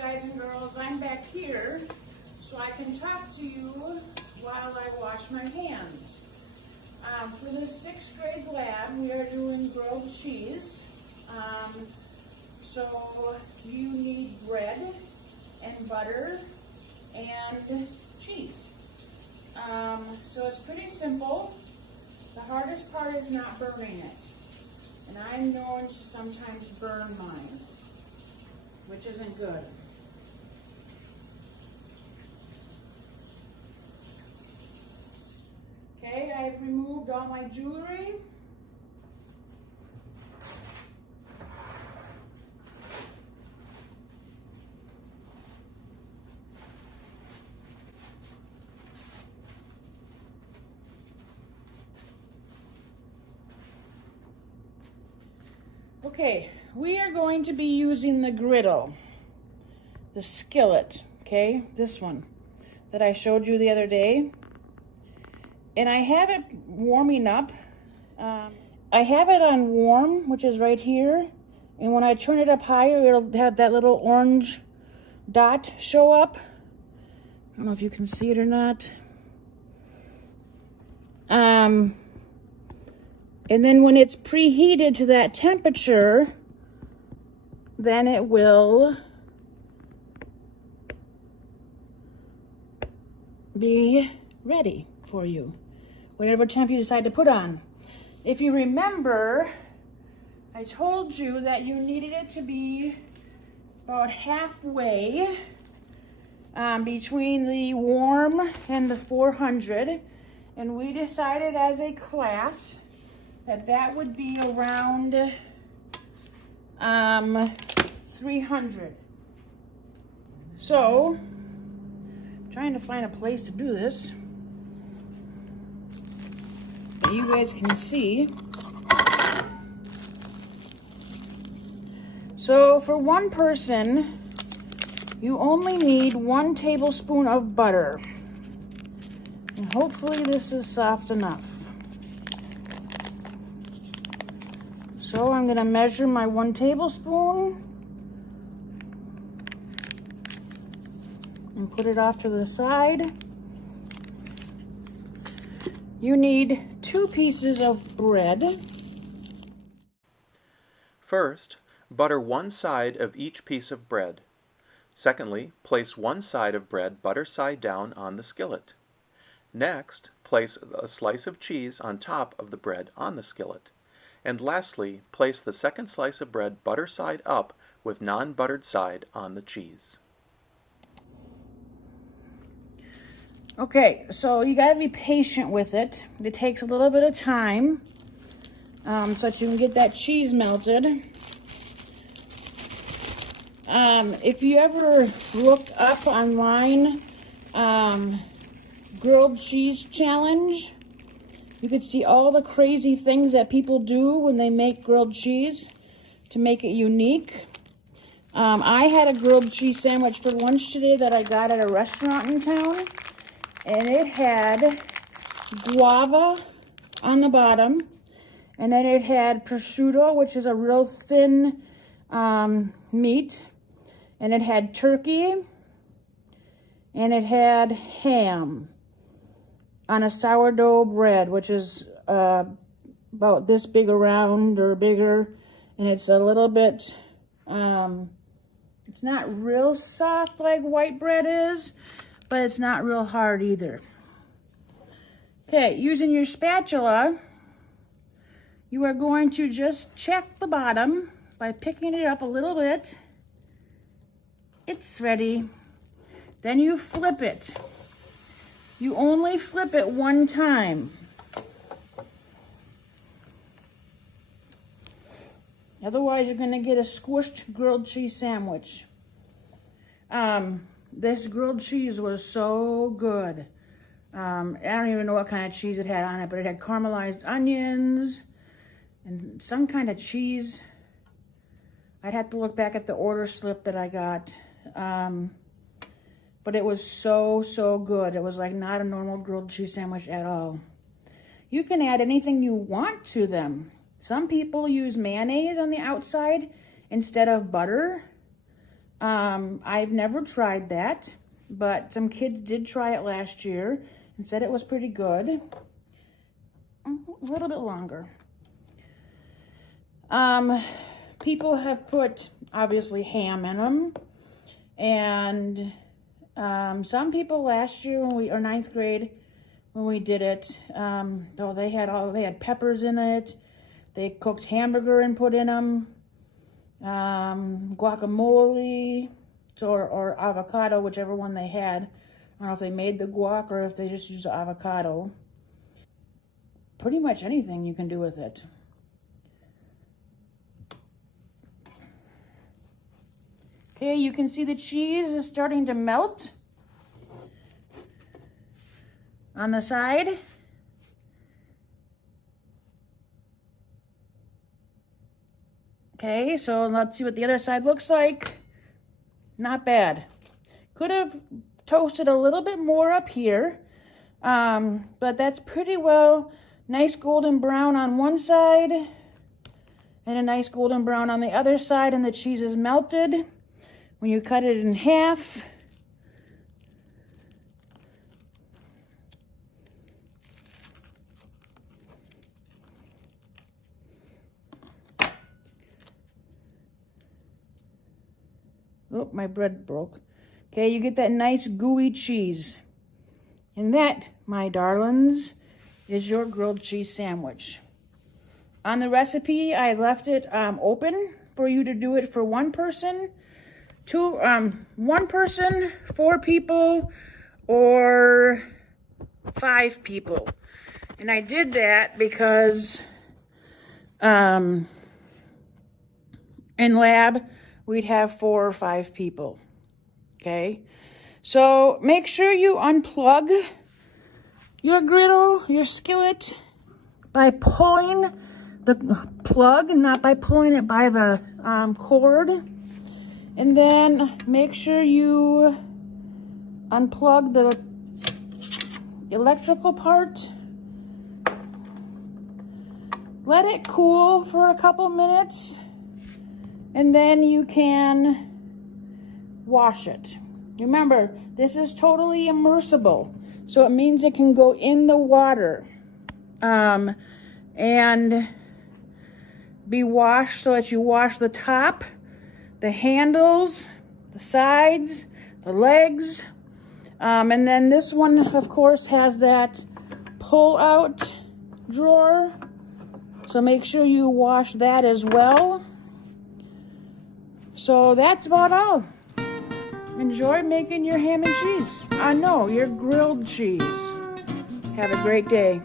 guys and girls, I'm back here so I can talk to you while I wash my hands. For this 6th grade lab, we are doing grilled cheese. So you need bread and butter and cheese. So it's pretty simple. The hardest part is not burning it. And I'm known to sometimes burn mine, which isn't good. Okay, I've removed all my jewelry. Okay, we are going to be using the griddle, the skillet, okay, this one that I showed you the other day. And I have it warming up. I have it on warm, which is right here. And when I turn it up higher, it'll have that little orange dot show up. I don't know if you can see it or not. And then when it's preheated to that temperature, then it will be ready for you, whatever temp you decide to put on. If you remember, I told you that you needed it to be about halfway between the warm and the 400, and we decided as a class that that would be around 300. So, I'm trying to find a place to do this. You guys can see. So for one person, you only need 1 tablespoon of butter. And hopefully this is soft enough. So I'm gonna measure my 1 tablespoon and put it off to the side. You need 2 pieces of bread. First, butter one side of each piece of bread. Secondly, place one side of bread butter side down on the skillet. Next, place a slice of cheese on top of the bread on the skillet. And lastly, place the second slice of bread butter side up with non-buttered side on the cheese. Okay, so you gotta be patient with it. It takes a little bit of time so that you can get that cheese melted. If you ever looked up online grilled cheese challenge, you could see all the crazy things that people do when they make grilled cheese to make it unique. I had a grilled cheese sandwich for lunch today that I got at a restaurant in town. And it had guava on the bottom, and then it had prosciutto, which is a real thin meat, and it had turkey, and it had ham on a sourdough bread, which is about this big around or bigger, and it's a little bit, it's not real soft like white bread is, but it's not real hard either. Okay, using your spatula, you are going to just check the bottom by picking it up a little bit. It's ready. Then you flip it. You only flip it 1 time. Otherwise, you're gonna get a squished grilled cheese sandwich. This grilled cheese was so good. I don't even know what kind of cheese it had on it, but it had caramelized onions and some kind of cheese. I'd have to look back at the order slip that I got. But it was so, so good. It was like not a normal grilled cheese sandwich at all. You can add anything you want to them. Some people use mayonnaise on the outside instead of butter. I've never tried that, but some kids did try it last year and said it was pretty good. A little bit longer. People have put, obviously, ham in them. And some people last year, or ninth grade, when we did it, though they had peppers in it. They cooked hamburger and put in them. Guacamole, or avocado, whichever one they had. I don't know if they made the guac or if they just used the avocado. Pretty much anything you can do with it. Okay, you can see the cheese is starting to melt on the side. Okay, so let's see what the other side looks like. Not bad. Could have toasted a little bit more up here, but that's pretty well nice golden brown on one side and a nice golden brown on the other side, and the cheese is melted. When you cut it in half, oh, my bread broke. Okay, you get that nice gooey cheese. And that, my darlings, is your grilled cheese sandwich. On the recipe, I left it open for you to do it for one person, one person, 4 people, or 5 people. And I did that because in lab, we'd have 4 or 5 people. Okay, so make sure you unplug your griddle, your skillet, by pulling the plug, not by pulling it by the cord. And then make sure you unplug the electrical part. Let it cool for a couple minutes, and then you can wash it. Remember, this is totally immersible, so it means it can go in the water and be washed, so that you wash the top, the handles, the sides, the legs, and then this one, of course, has that pull-out drawer, so make sure you wash that as well. So that's about all. Enjoy making your ham and cheese. No, your grilled cheese. Have a great day.